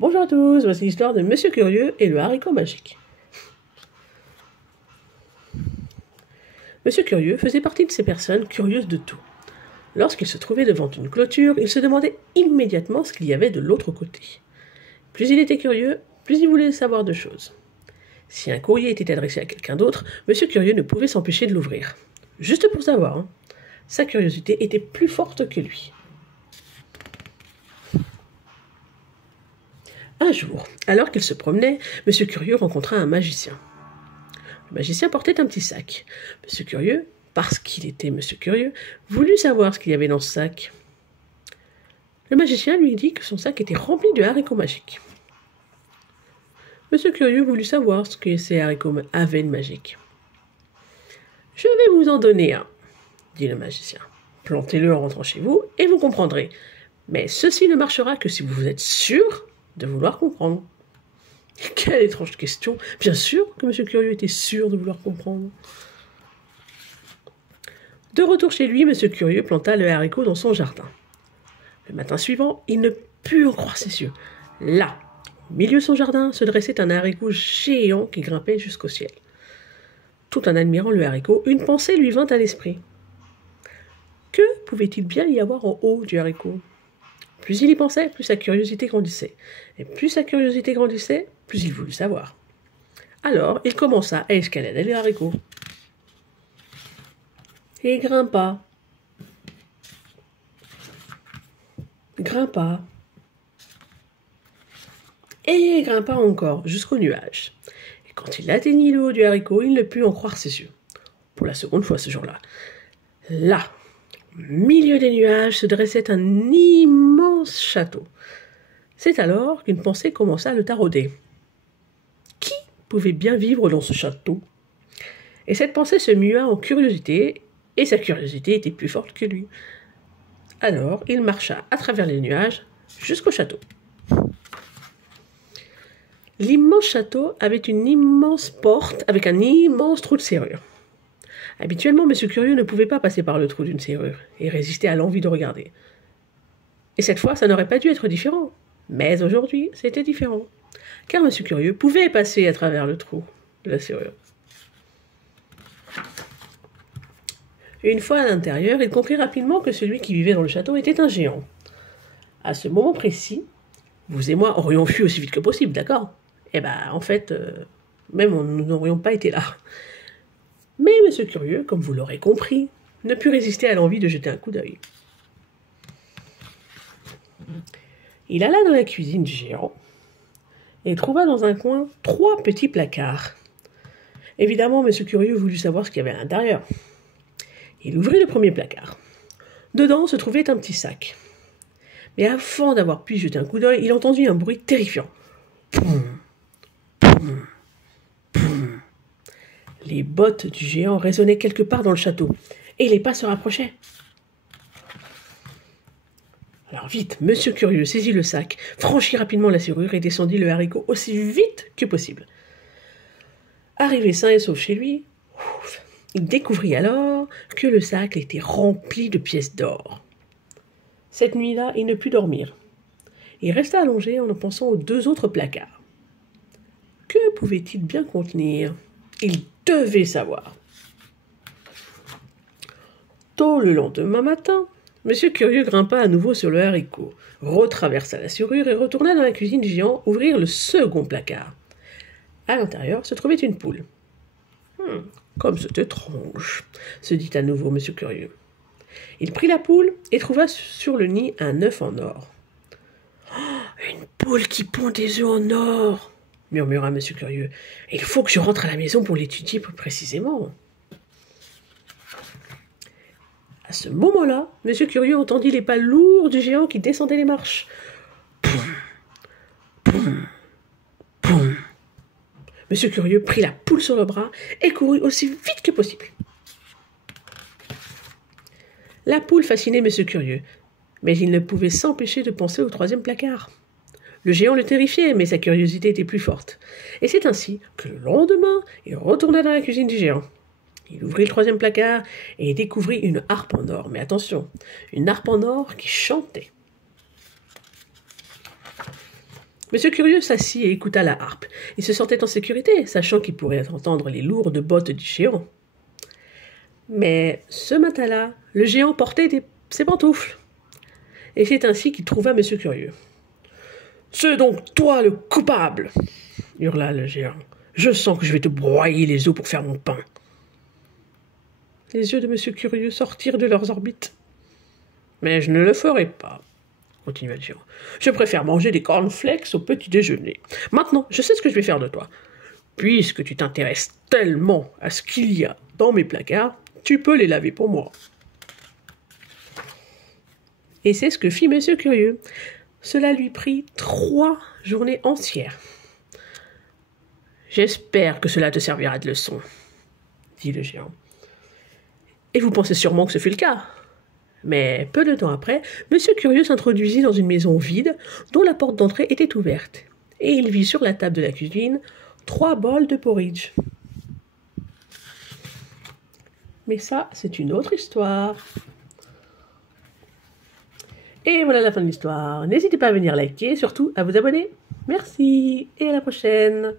Bonjour à tous, voici l'histoire de Monsieur Curieux et le haricot magique. Monsieur Curieux faisait partie de ces personnes curieuses de tout. Lorsqu'il se trouvait devant une clôture, il se demandait immédiatement ce qu'il y avait de l'autre côté. Plus il était curieux, plus il voulait savoir de choses. Si un courrier était adressé à quelqu'un d'autre, Monsieur Curieux ne pouvait s'empêcher de l'ouvrir. Juste pour savoir, hein. Sa curiosité était plus forte que lui. Un jour, alors qu'il se promenait, Monsieur Curieux rencontra un magicien. Le magicien portait un petit sac. Monsieur Curieux, parce qu'il était Monsieur Curieux, voulut savoir ce qu'il y avait dans ce sac. Le magicien lui dit que son sac était rempli de haricots magiques. Monsieur Curieux voulut savoir ce que ces haricots avaient de magique. « Je vais vous en donner un, » dit le magicien. « Plantez-le en rentrant chez vous et vous comprendrez. Mais ceci ne marchera que si vous êtes sûr de vouloir comprendre. » Quelle étrange question. Bien sûr que Monsieur Curieux était sûr de vouloir comprendre. De retour chez lui, Monsieur Curieux planta le haricot dans son jardin. Le matin suivant, il ne put en croire ses yeux. Là, au milieu de son jardin, se dressait un haricot géant qui grimpait jusqu'au ciel. Tout en admirant le haricot, une pensée lui vint à l'esprit. Que pouvait-il bien y avoir en haut du haricot ? Plus il y pensait, plus sa curiosité grandissait. Et plus sa curiosité grandissait, plus il voulut savoir. Alors, il commença à escalader le haricot. Et il grimpa. Grimpa. Et il grimpa encore, jusqu'au nuage. Et quand il atteignit le haut du haricot, il ne put en croire ses yeux. Pour la seconde fois ce jour-là. Là, au milieu des nuages, se dressait un immense château. C'est alors qu'une pensée commença à le tarauder. Qui pouvait bien vivre dans ce château ? Et cette pensée se mua en curiosité, et sa curiosité était plus forte que lui. Alors, il marcha à travers les nuages jusqu'au château. L'immense château avait une immense porte avec un immense trou de serrure. Habituellement, Monsieur Curieux ne pouvait pas passer par le trou d'une serrure et résister à l'envie de regarder. Et cette fois, ça n'aurait pas dû être différent. Mais aujourd'hui, c'était différent. Car Monsieur Curieux pouvait passer à travers le trou de la serrure. Une fois à l'intérieur, il comprit rapidement que celui qui vivait dans le château était un géant. À ce moment précis, vous et moi aurions fui aussi vite que possible, d'accord ? Eh ben, en fait, même nous n'aurions pas été là. Mais Monsieur Curieux, comme vous l'aurez compris, ne put résister à l'envie de jeter un coup d'œil. Il alla dans la cuisine du géant et trouva dans un coin 3 petits placards. Évidemment, Monsieur Curieux voulut savoir ce qu'il y avait à l'intérieur. Il ouvrit le premier placard. Dedans se trouvait un petit sac. Mais avant d'avoir pu jeter un coup d'œil, il entendit un bruit terrifiant. Poum, poum, poum. Les bottes du géant résonnaient quelque part dans le château, et les pas se rapprochaient. Alors vite, Monsieur Curieux saisit le sac, franchit rapidement la serrure et descendit le haricot aussi vite que possible. Arrivé sain et sauf chez lui, il découvrit alors que le sac était rempli de pièces d'or. Cette nuit-là, il ne put dormir. Il resta allongé en pensant aux 2 autres placards. Que pouvait-il bien contenir ? Il devait savoir. Tôt le lendemain matin, Monsieur Curieux grimpa à nouveau sur le haricot, retraversa la serrure et retourna dans la cuisine du géant ouvrir le second placard. À l'intérieur se trouvait une poule. Comme c'est étrange, se dit à nouveau Monsieur Curieux. Il prit la poule et trouva sur le nid un œuf en or. « Une poule qui pond des œufs en or !» murmura Monsieur Curieux. « Il faut que je rentre à la maison pour l'étudier plus précisément. » À ce moment-là, Monsieur Curieux entendit les pas lourds du géant qui descendait les marches. Poum, poum, poum. Monsieur Curieux prit la poule sur le bras et courut aussi vite que possible. La poule fascinait Monsieur Curieux, mais il ne pouvait s'empêcher de penser au 3e placard. Le géant le terrifiait, mais sa curiosité était plus forte. Et c'est ainsi que le lendemain, il retourna dans la cuisine du géant. Il ouvrit le 3e placard et découvrit une harpe en or. Mais attention, une harpe en or qui chantait. Monsieur Curieux s'assit et écouta la harpe. Il se sentait en sécurité, sachant qu'il pourrait entendre les lourdes bottes du géant. Mais ce matin-là, le géant portait ses pantoufles. Et c'est ainsi qu'il trouva Monsieur Curieux. « C'est donc toi le coupable !» hurla le géant. « Je sens que je vais te broyer les os pour faire mon pain. » Les yeux de Monsieur Curieux sortirent de leurs orbites. « Mais je ne le ferai pas, » continua le géant. « Je préfère manger des cornflakes au petit déjeuner. Maintenant, je sais ce que je vais faire de toi. Puisque tu t'intéresses tellement à ce qu'il y a dans mes placards, tu peux les laver pour moi. » Et c'est ce que fit Monsieur Curieux. Cela lui prit 3 journées entières. « J'espère que cela te servira de leçon, » dit le géant. Et vous pensez sûrement que ce fut le cas. Mais peu de temps après, Monsieur Curieux s'introduisit dans une maison vide dont la porte d'entrée était ouverte. Et il vit sur la table de la cuisine 3 bols de porridge. Mais ça, c'est une autre histoire. Et voilà la fin de l'histoire. N'hésitez pas à venir liker, surtout à vous abonner. Merci et à la prochaine.